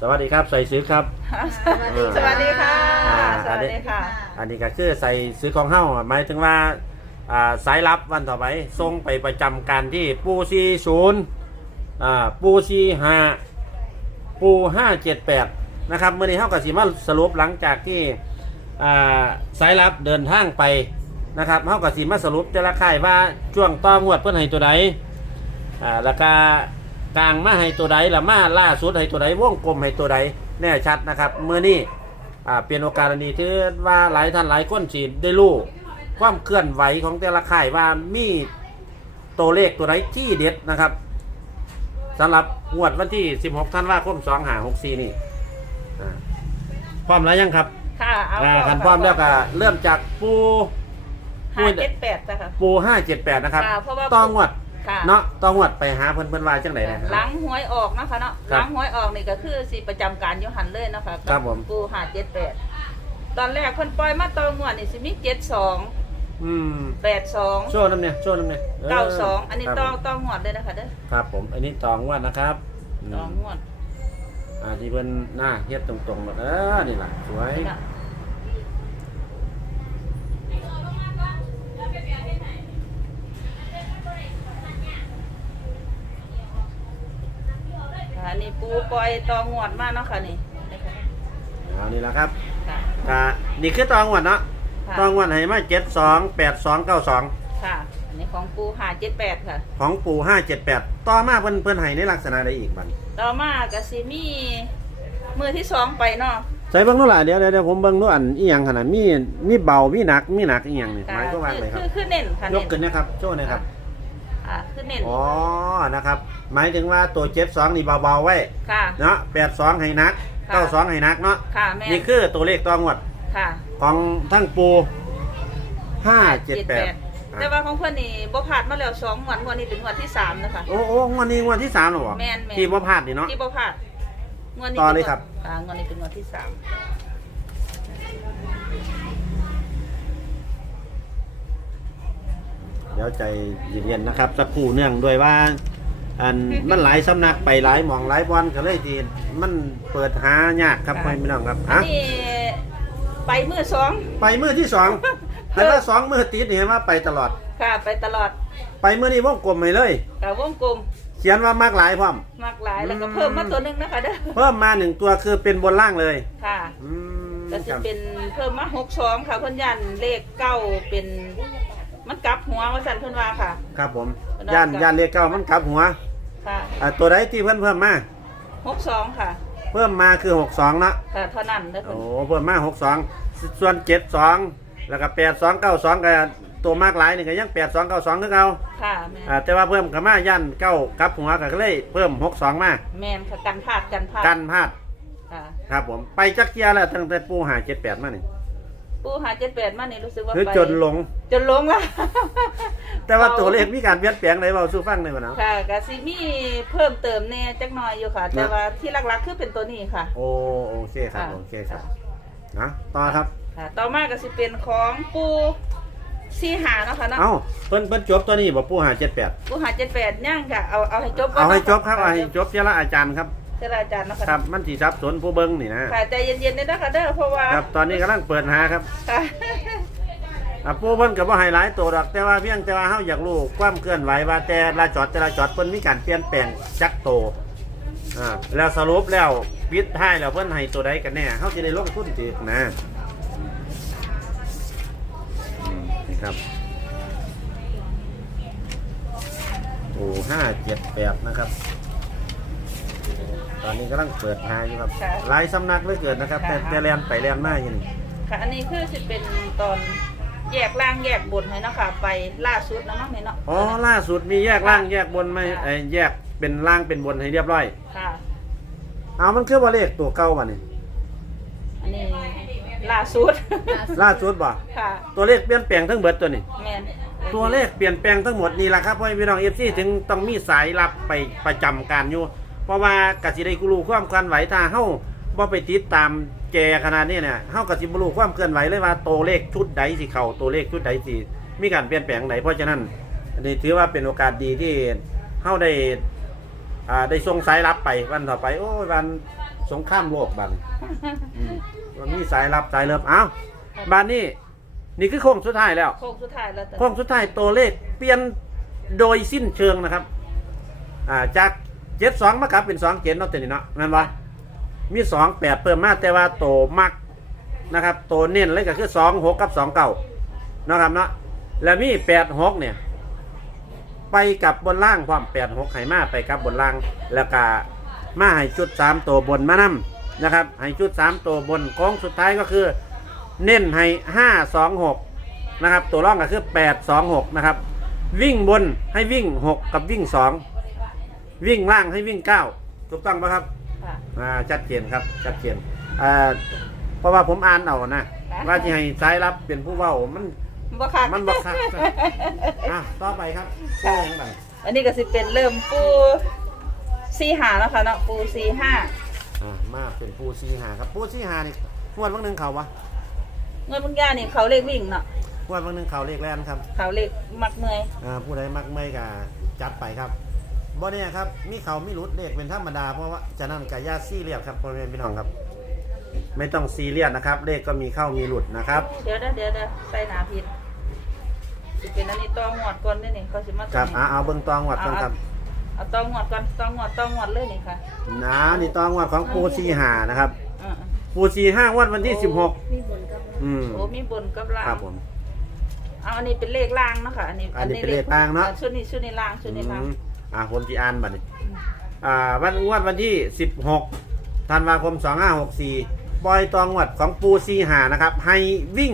สวัสดีครับใส่ซื้อครับ สวัสดีค่ะ อ่า สวัสดีค่ะ อันนี้ก็คือใส่ซื้อของเฮ้าหมายถึงว่าอ่าสายลับวันต่อไปส่งไปประจำการที่ปูซีศูนย์อ่าปูซีห้าปูห้าเจ็ดแปดนะครับเมื่อนี้เท่ากับสีมาสรุปหลังจากที่อ่าสายลับเดินทางไปนะครับเท่ากับสีมาสรุปจะละค่ายว่าช่วงต่องวดเพื่อนให้ตัวใด อ่าราคา กลางมาให้ตัวใดละมาล่าสุดให้ตัวใดวงกลมให้ตัวใดแน่ชัดนะครับเมื่อนี้อ่าเป็นโอกาสอันดีที่ว่าหลายท่านหลายคนสีได้รู้ความเคลื่อนไหวของแต่ละค่ายว่ามีตัวเลขตัวไหนที่เด็ดนะครับสำหรับงวดวันที่ 16ธันวาคม2 5 6 4นี่อ่าพร้อมแล้วยังครับค่ะเอาอ่าคันพร้อมแล้วก็เริ่มจากปู ห้าเจ็ดแปดจ้ะค่ะปู578นะครับค่ะเพราะว่าต้องวด ค่ะเนาะต้องวดไปหาเพิ่นเพิ่นว่าจังไหนนะหลังหวยออกนะคะเนาะครับหลังหวยออกนี่ก็คือสิประจำการอยูหันเลยเนาะคะครับผม ปูหาเจ็ดแปดตอนแรกคนปล่อยมาตองวดนี่สิมีเจ็ดสองอืมแปดสองโชว์น้ำเนี่ยโชว์น้ำเนี่ยเก้าสองอันนี้ครับตองตองวดเลยนะคะเด้อครับผม อันนี้ตองวดนะครับมตองงวดอ่าที่เพิ่นหน้าเฮ็ดตรงๆแบบเออนี่ล่ะสวย นี่นะค่ะอันนี้ ปูปล่อยตองวดมาเนาะค่ะนี่นี่ค่ะเอานี่ล่ะครับค่ะอ่านี่คือตองวดเนาะค่ะตองวดให้มาเจ็ดสองแปดสองเก้าสองค่ะ อันนี้ของปูหาเจ็ดแปดค่ะ ของปู่ห้าเจ็ดแปดต่อมาเพิ่นเพิ่นให้ในลักษณะใดอีกบัดต่อมาก็สิมีมือที่สองไปเนาะ ใส่เบิ่งนู่นล่ะเดี๋ยวเดี๋ยวเดี๋ยวผมเบิ่งนู่นอันอีหยังขนาดมีมีเบามีหนักมีหนักอีหยังนี่หมายก็ว่าไงครัคืบอคือเน้นค่ะยเน้กนขึ้นนะครับโชว์หนะครับ อ่าคือเน้นอ๋อนะครับ หมายถึงว่าตัวเจ็ดสองนี่เบาๆไว้ ค่ะ เนาะแปดสองให้หนักค่ะ เก้าสองให้หนักเนาะค่ะแม่นี่คือตัวเลขตองวดค่ะของทั้งปูห้าเจ็ดแปดแต่ว่าของเพื่อนนี่บ่ผ่านมาแล้วสองงวันงวันนี้เป็นงวันที่สามนะคะ โอ้โอ้งวันนี้งวันที่สามหรอวะแม่นแม่นที่บ่พลาดนี่เนาะ ที่บ่ผ่านงวันนี้ต่อเลยครับ อ่างวันนี้เป็นงวันที่สามเดี๋ยวใจเย็นๆนะครับสักครู่เนื่องด้วยว่า อันมันหลายสำนักไปหลายหมองหลายบอลก็เลยที่มันเปิดหายากครับพ่อพี่น้องครับอันฮะนี้ไปมือสองไปมือที่สองแต่ว่าสองมือติดนี่เห็นว่าไปตลอด ค่ะไปตลอด ไปมือนี้วงกลมให้เลยกับวงกลม เขียนว่ามากหลายพร้อมมากหลายแล้วก็อืมเพิ่มมาตัวหนึงนะคะเด้อเพิ่มมาหนึ่งตัวคือเป็นบนล่างเลยค่ะอืมก็คจะรับเป็นเพิ่มมาหกสองค่ะเพิ่นยันเลขเก้าเป็นมันกลับหัวว่าสันเพิ่นว่าค่ะ ครับผมได้ย่านครับย่านเลขเก้ามันกลับหัว ค่ะอ่าตัวใดที่เพิ่นเพิ่มมาหกสองค่ะเพิ่มมาคือหกสองนะค่ะเท่านั้นเด้อโอ้เพิ่นเพิ่มมาหกสองส่วนเจ็ดสองแล้วก็แปดสองเก้าสองก็ตัวมากหลายนี่ก็ยังแปดสองเก้าสองคือเก่าค่ะแม่นอ่าแต่ว่าเพิ่มกับมาย่านเก้ากับหัวก็เลยเพิ่มหกสองมาแม่นค่ะกันพลาดกันพลาดกันพลาดค่ะ ครับผมไปจักเกียร์แล้วตั้งแต่ปูหาเจ็ดแปดมานี่ ปูหาเจ็ดแปดมานี่รู้สึกว่าคือไปจนหลง จนลงละแต่ว่าตัวเลขมีการเปลี่ยนแปลงในเบาสู้ฟังในวันนั้นค่ะก็สิมีเพิ่มเติมแน่จักหน่อยอยู่ค่ะ แต่ว่าที่หลักๆคือเป็นตัวนี้ค่ะ โอ้โอเคครับค่ะ โอเคครับนะต่อครับ ค่ะ ต่อมาก็สิเป็นของปูซีหาเนาะค่ะเนาะเอ้าเพิ่นเพิ่นจบตัวนี้บ่ปูหาเจ็ดแปดปูหาเจ็ดแปดย่างค่ะเอาเอาให้จบก่นเอาให้นะะจบครับเอาให้จบเจ้าละอาจารย์ครับ เจ้าอาจารย์เนาะค่ะครับมันสีซับสนผู้เบิ้งนี่นะค่ะใจเย็นๆเลยนะคะเด้อเพราะว่าครับตอนนี้กำลังเปิดหาครับค่ะ อะผู้เพิ่นก็บ่ให้หลายตัวดอกแต่ว่าเพียงแต่ว่าเฮาอยากรู้ความเคลื่อนไหวว่าแต่ละจอดแต่ละจอดเพิ่นมีการเปลี่ยนแปลงจักโตอ่าแล้วสรุปแล้วปิดท้ายแล้วเพิ่นให้ตัวใดกันแน่เฮาสิได้ลงทุนถูกนะอืมนี่ครับโอ้ห้าเจ็ดแปดนะครับ ตอนนี้กำลังเปิดหาอยู่ครับค่ะ หลายสำนักเหลือเกินนะครับ แต่ค่ะแต่แลนไปแลนมาอยู่นี่ค่ะ อันนี้คือสิเป็นตอนแยกล่างแยกบนให้เนาะค่ะ ไปล่าสุดเนาะเนาะนี่เนาะ อ๋อล่าสุดมีแยกล่างแยกบนไหมเอ้ยแยกเป็นล่างเป็นบนให้เรียบร้อย ค่ะ เอามันคือว่าเลขตัวเก่าบ่นี่อันนี้ล่าสุด ล่าสุดบ่ค่ะตัวเลขเปลี่ยนแปลงทั้งเบิดตัวนี่แม่นตัวเลขเปลี่ยนแปลงทั้งหมดนี่แหละครับพ่อพี่น้องเอฟซีถึงต้องมีสายลับไปประจำการอยู่ เพราะว่ากสิได้กูรู้ความเคลื่อนไหวถ้าเฮาบ่ไปติดตามแจขนาดนี้เนี่ยเฮากสิบ่รู้ความเคลื่อนไหวเลยว่าตัวเลขชุดใดสิเข้าตัวเลขชุดใดสิมีการเปลี่ยนแปลงใดเพราะฉะนั้นอันนี้ถือว่าเป็นโอกาสดีที่เฮาได้อ่าได้ส่งสายลับไปวันต่อไป โอ้ยวันสงครามโลกบันอืมมันมีสายลับสายเลิฟเอ้าบ้านนี้นี่คือโค้งสุดท้ายแล้ว โค้งสุดท้ายแล้วแต่โค้งสุดท้ายตัวเลขเปลี่ยนโดยสิ้นเชิงนะครับ อ่าจาก เจ็ดสองมากลับเป็นสองเจ็ดเนาะเต็นี่เนาะนั่นวะมีสองแปดเพิ่มมาแต่ว่าโตมักนะครับโตเน้นเลยก็คือสองหกกับสองเก้านะครับเนาะแล้วมีแปดหกเนี่ย ไปกับบนล่างพร้อมแปดหกไห่มาไปกับบนล่างแล้วก็มาให้ชุดสามตัวบนมานำนะครับให้ชุดสามตัวบนโค้งสุดท้ายก็คือ เน้นให้ห้าสองหกนะครับ ตัวร่องก็คือแปดสองหกนะครับ วิ่งบนให้วิ่งหกกับวิ่งสอง วิ่งล่างให้วิ่งเก้าถูกต้องปะครับค่ะ อ่าชัดเจนครับชัดเจนอ่าเพราะว่าผมอ่านเอานะว่าจะให้สายรับเป็นผู้เว้ามัน บ่ค่ะมันบักคักนะอะต่อไปครับโค้งไหนอันนี้ก็สิเป็นเริ่มปูสี่หาแล้วค่ะเนาะปูสี่ห้าอ่ามาเป็นปูซีหาครับปูซีหานี่งวดบางหนึ่งเขาวะเงินบางอย่างนี่เขาเลขวิ่งเนาะงวดบางหนึ่งเขาเลขแรนครับเขาเลขมักเมอยอ่าผู้ใดมักไม่กะจัดไปครับ บ่เนี่ยครับมีเขามีรุดเลขเป็นธรรมดาเพราะว่าจะนั่นกับยาซีเรียสครับพ่อแม่พี่น้องครับ ไม่ต้องซีเรียสนะครับ เลขก็มีเข้ามีหลุดนะครับ เดี๋ยวเดี๋ยวเดี๋ยวเดี๋ยวใส่หนาผิดสิเป็นอันนี้ตองหวดก่อนได้นี่เขาสิมาครับตัวอ่านี้เอาเบิ้งตองวัดก่อนครับเอาตองหวดก่อนตองหวดตองหวดเลยนี่ค่ะนะนี่ตองวัดของปูซีหานะครับอ่าปูซีห้างวดวันที่สิบหกมีบนกับอืมโอ้มีบนกับล่างครับผม เอาอันนี้เป็นเลขล่างเนาะค่ะอันนี้อันนี้เป็นเลขล่างเนาะอ่ชุดนี้ชุดนี้ล่างชุดนี้ล่างอืม อ่าผมจีอ่านบัดนี้อ่าวันงวดวันที่สิบหกธันวาคมสองห้าหกสี่ปล่อยตองวัดของปูซีหานะครับ ให้วิ่ง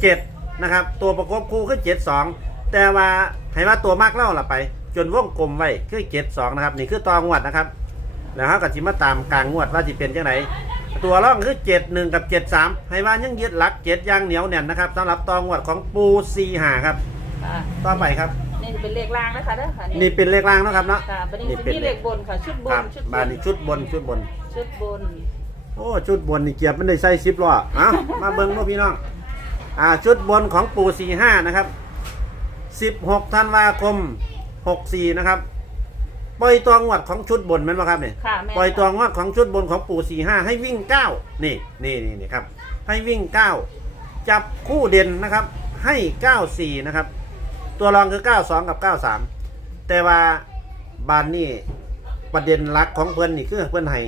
เจ็ดนะครับ ตัวประกบคู่คือเจ็ดสองแต่ว่าให้ว่าตัวมากเล่าละไป จนวงกลมไว้คือเจ็ดสองนะครับ นี่คือตองวดนะครับ แล้วเขาก็จิมาตามกลางงวดว่าจะเป็นยังไงตัวร่องคือเจ็ดหนึ่งกับเจ็ดสามให้ว่ายังยึดหลักเจ็ดอยางเหนียวแน่นนะครับสำหรับตองวดของปูซีหาครับค่ะต่อไปครับ นี่เป็นเลขล่างนะคะเด้อค่ะนี่เป็นเลขล่างเนาะครับเนาะค่ะบัดนี้นี่จะเป็นมีเลขบนค่ะ ชุดบครันบชุดบบ้านนนี้ชุดบนชุดบน ชุดบนโอ้ชุดบนนี่เกียบมันได้ใส่ซิปล้อเอ้ามาเบิ้งพ่อพี่น้อง อ่าชุดบนของปูสี่ห้านะครับสิบหกธันวาคมหกสี่นะครับ ปล่อยตัวงวดของชุดบนแมันบ่ครับเนี่ย ค่ะแม่ปล่อยตัวงวดของชุดบนของปูสี่ห้าให้วิ่งเก้านี่นี่นี่นี่ครับ ให้วิ่งเก้าจับคู่เด่นนะครับ ให้เก้าสี่นะครับ ตัวรองคือเก้าสองกับเก้าสามแต่ว่าบานนี่ประเด็นหลักของเพื่อนนี่คือเพื่อนให้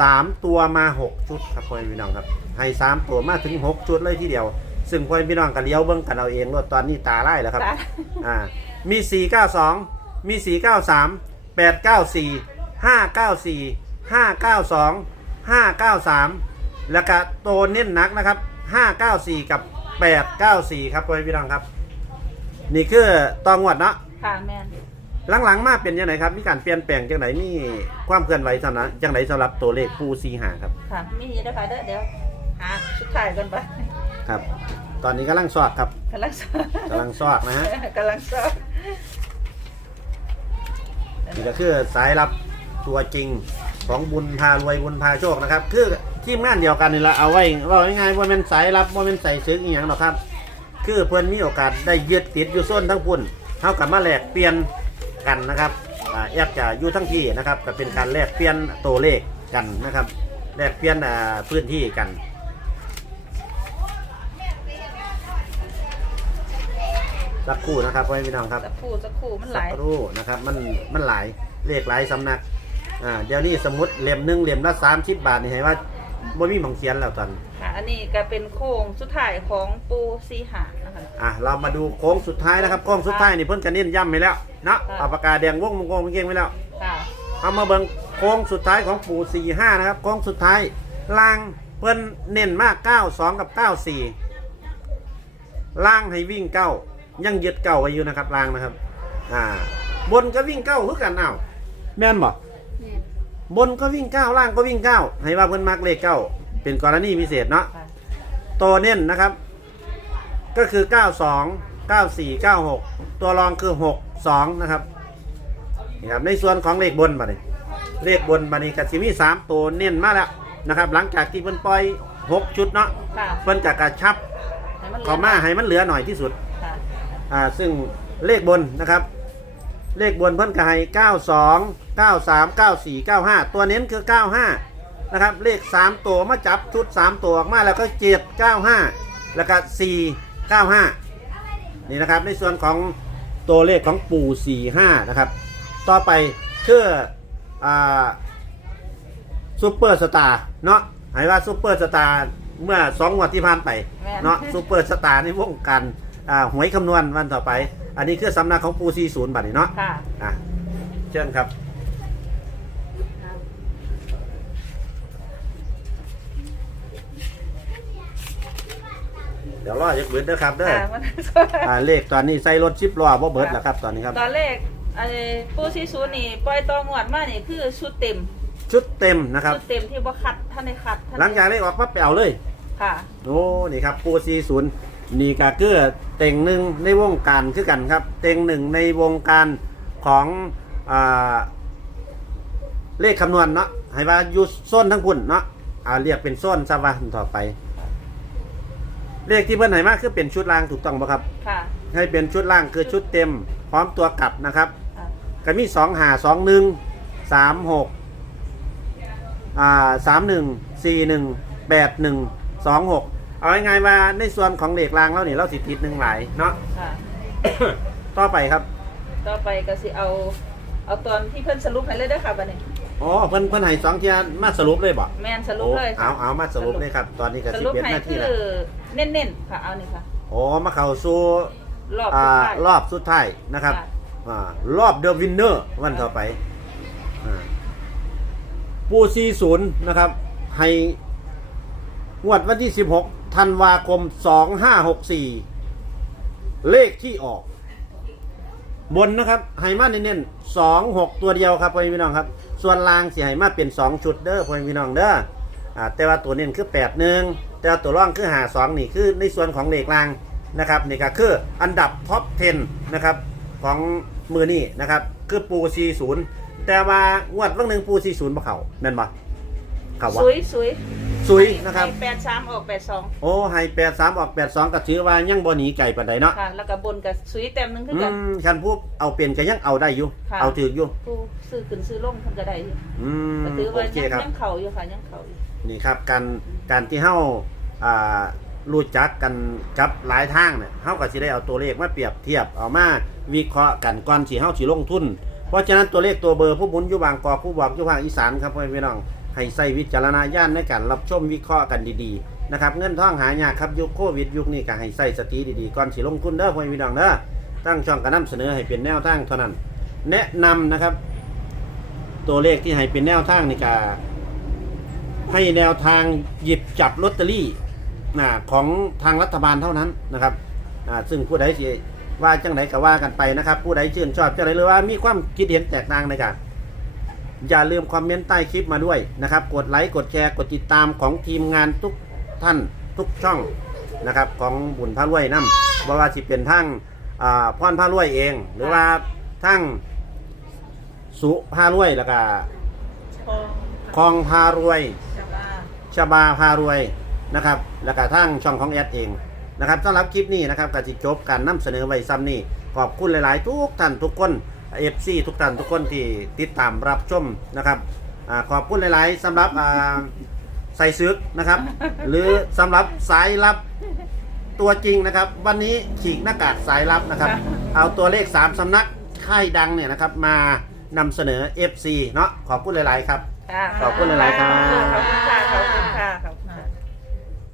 สามตัวมาหกชุดครับพ่อพี่น้องครับให้สามตัวมาถึงหกชุดเลยทีเดียว ซึ่งพ่อพี่น้องก็เลี้ยวเบิ้งกันเอาเองว่าตอนนี้ตาไล่แล้วครับค่ะอ่ามีสี่เก้าสองมีสี่เก้าสามแปดเก้าสี่ห้าเก้าสี่ห้าเก้าสองห้าเก้าสามแล้วก็โตวเน้นหนักนะครับห้าเก้าสี่กับแปดเก้าสี่ครับพ่อพี่น้องครับ นี่คือตองวดเนาะค่ะแม่นหลังๆ มาเป็นยังไงครับ มีการเปลี่ยนแปลงจังไหนมีความเคลื่อนไหวสำนักจังไหนสำหรับตัวเลขปูซีหาครับ ค่ะมีนี้นะคะเด้อเดี๋ยวหาชุดถ่ายกันไปครับ ตอนนี้กำลังสอดครับกำลังสอบกำลังสอดนะฮะกำลังสอบนี่ก็คือสายรับตัวจริงของบุญพารวยบุญพาโชคนะครับ คือทีมงานเดียวกันนี่ละเอาไว้ว่าง่ายๆว่าเป็นสายรับว่าเป็นใส่ซึ้งอีหยังหรอกครับ คือเพื่อนมีโอกาสได้ยึดติดอยู่ส้นทั้งปุ่นเท่ากับมาแลกเปลี่ยนกันนะครับอ่าแอบจะอยู่ทั้งที่นะครับก็เป็นการแลกเปลี่ยนตัวเลขกันนะครับแลกเปลี่ยนอ่าพื้นที่กันสักครู่นะครับพ่อแม่พี่น้องครับ สักครู่สักครู่มันหสัลายกครู่นะครับมันมันหลายเลขหลายสำนักอ่าเดี๋ยวนี้สมมติเหลี่ยมหนึ่งเหลี่ยมละสามสิบบาทนี่ให้ว่า บ่มีหมองเขียนแล้วตอนค่ะอันนี้ก็เป็นโค้งสุดท้ายของปูซีหานะคะ อะเรามาดูโค้งสุดท้ายนะครับโค้งสุดท้ายนี่เพิ่นกันเน้นย้ำไปแล้วเนาะค่ะเอาปากกาแดงวงมงกงมงเก่งไว้แล้ว ค่ะเอามาเบิ่งโค้งสุดท้ายของปู่สี่ห้านะครับโค้งสุดท้ายล่างเพิ่นเน้นมากเก้าสองกับเก้าสี่ล่างให้วิ่งเก้ายังยึดเก้าไว้อยู่นะครับล่างนะครับ อ่า บนก็วิ่งเก้าคือกันอ้าวแม่นบ่แม่น บนก็วิ่งเก้าล่างก็วิ่งเก้าให้ว่าเพิ่นมักเลขเก้าเป็นกรณีพิเศษเนาะค่ะ ตัวเน้นนะครับ ก็คือ 92 94 96 ตัวรองคือ 62 นะครับนี่ครับในส่วนของเลขบนบัดนี้เลขบนบัดนี้ก็สิมี 3 ตัวเน้นมาแล้วนะครับ หลังจากที่เพิ่นปล่อย 6 ชุดเนาะค่ะเพิ่นจะกระชับให้มันหลือเข้ามาให้มันเหลือหน่อยที่สุด ค่ะ อ่าซึ่งเลขบนนะครับ เลขบนเพิ่นก็ให้92 93 94 95 ตัวเน้นคือ 95 นะครับ เลข 3 ตัวมาจับชุด 3 ตัวออกมาแล้วก็ 7 95 แล้วก็ 4 95 นี่นะครับในส่วนของตัวเลขของปู่ 45 นะครับ ต่อไปคืออ่าซูเปอร์สตาร์เนาะหายว่าซูเปอร์สตาร์เมื่อสองวันที่ผ่านไปแม่นเนาะซูเปอร์สตาร์ในวงการอ่าหวยคำนวณวันต่อไป อันนี้คือสำนักของปูซีศูนย์บัตรนี่เนาะค่ะอะเชิญครับ เดี๋ยวรอจะเบิดเด้อครับเด้อค่ะมัน อ่าเลขตอนนี้ใส่รถชิปล้อบ่เบิดแล้วครับ ตอนนี้ครับ ตอนแรกไอ้ปูซีซูนี่ปล่อยตองวดมานี่คือชุดเต็ม ชุดเต็มนะครับ ชุดเต็มที่บ่คัดท่านในคัดท่นหลังจากเลขออกปั๊บไปเอาเลย ค่ะ โอ้ นี่ครับปูซีศูนย์ นี่ก็คือเต็งหนึ่งในวงการคือกันครับ เต็งหนึ่งในวงการของอ่าเลขคำนวณเนาะให้ว่าอยู่โซนทั้งพุ่นเนาะอ่าเรียกเป็นโซนซะว่าต่อไป เลขที่เพิ่นให้มาคือเป็นชุดล่างถูกต้องป่ะครับ ค่ะ ให้เป็นชุดล่างคือชุดเต็ม พร้อมตัวกลับนะครับอะก็มีสองหาสองหนึ่งสามหกอ่าสามหนึ่งสี่หนึ่งแปดหนึ่งสองหก เอาง่ายๆว่าในส่วนของเหล็กรางแล้วนี่เราสิติดหนึ่งหลายเนาะ ค่ะ ต่อไปครับต่อไปก็สิเอา เอาตอนที่เพิ่นสรุปให้เลยเด้อค่ะบัดนี้ อ๋อเพิ่นเพิ่นให้สองเทียมาสรุปเลยบ่แม่นสรุปโอ้เลยค่ะ เอาเอามาสรุปเลยครับ ตอนนี้ก็สสิรุปเป็นให้หน้าคืที่อแล้วเน้นๆค่ะ เอานี่ค่ะโอ้มาเข้าสู่รอบอ่าสุดท้ายรอบสุดท้ายนะครับค่ะอ่ารอบเดอะวินเนอร์วันต่อไปอ่าปูซีศูนย์นะครับ ให้งวดวันที่ 16 ธันวาคม 2564 เลขที่ออก บนนะครับให้มาเน้นๆสองหกตัวเดียวครับพ่อพี่น้องครับ ส่วนล่างสิให้มาเป็นสองชุดเด้อพ่อพี่น้องเด้ออ่าแต่ว่าตัวเน้นคือแปดหนึ่งแต่ว่าตัวร่องคือหาสองนี่คือในส่วนของเลขล่างนะครับนี่ก็คืออันดับท็อป 10 นะครับของมือนี่นะครับ คือปูซีศูนแต่ว่างวดวันหนึ่งปูซีศูนย์บ่เขาแม่นบ่ เขาวะสุยสุยซุยนะครับแปดสามออกแปดสองโอ้ให้แปดสามออกแปดสองก็ถือว่ายังบ่หนีไก่ปานใดเนาะค่ะแล้วก็บนกับสุยเต็มหนึงคืออืกันมคันผู้เอาเปลี่ยนก็ยังเอาได้อยู่ค่ะเอาถืออยู่ผู้ซื้อขึ้นซื้อลงเพิ่นก็ได้อยู่อืมก็ถือโอว่าเคยังครับยังเข้าอยู่ค่ะยังเข้าอยู่นี่ครับการการที่เฮาอ่ารู้จักกันกับหลายทางเนี่ยเฮาก็สิได้เอาตัวเลขมาเปรียบเทียบเอามาวิเคราะห์กันก่อนสิเฮาสิลงทุน เพราะฉะนั้นตัวเลขตัวเบอร์ผู้หมุนอยู่บางกอกผู้บอกอยู่ภาคอีสานครับพ่อแม่พี่น้อง ให้ใส่วิจารณญาณในการรับชมวิเคราะห์กันดีๆนะครับเงินทองหายากครับยุคโควิดยุคนี้ก็ให้ใส่สติดีๆก่อนสิลงทุนเด้อพ่อพี่น้องเด้อตั้งช่องกระนำเสนอให้เป็นแนวทางเท่านั้น แนะนำนะครับ ตัวเลขที่ให้เป็นแนวทางนี่ก็ให้แนวทางหยิบจับลอตเตอรี่นะของทางรัฐบาลเท่านั้นนะครับซึ่งผู้ใดว่าจังไหนก็ว่ากันไปนะครับ ผู้ใดชื่นชอบจังไหนหรือว่ามีความคิดเห็นแตกต่างในะครับ อย่าลืมคอมเมนต์ใต้คลิปมาด้วยนะครับ กดไลค์ กดแชร์ กดติดตามของทีมงานทุกท่านทุกช่องนะครับของบุญพระรวยน้ำว่ว่าสิเป็นทั้งอ่าพรพระรวยเอง หรือว่าทั้งสุพารวยแล้วก็คลองพารวยชบาพารวยนะครับ แล้วก็ทั้งช่องของแอดเองนะครับสำหรับคลิปนี้นะครับก็จะจบการนำเสนอไว้ซ้ำนี่ขอบคุณหลาย ๆ ทุกท่านทุกคน เอฟซีทุกท่านทุกคนที่ติดตามรับชมนะครับอาขอบคุณหลายๆสำหรับอ่าใส่ซึกนะครับ หรือสำหรับสายลับตัวจริงนะครับ วันนี้ฉีกหน้ากากสายลับนะครับ เอาตัวเลข 3สำนักค่ายดังเนี่ยนะครับ มานำเสนอ FC เนาะขอบคุณหลายๆครับค่ะขอบคุณหลายๆครับ ขอบคุณค่ะ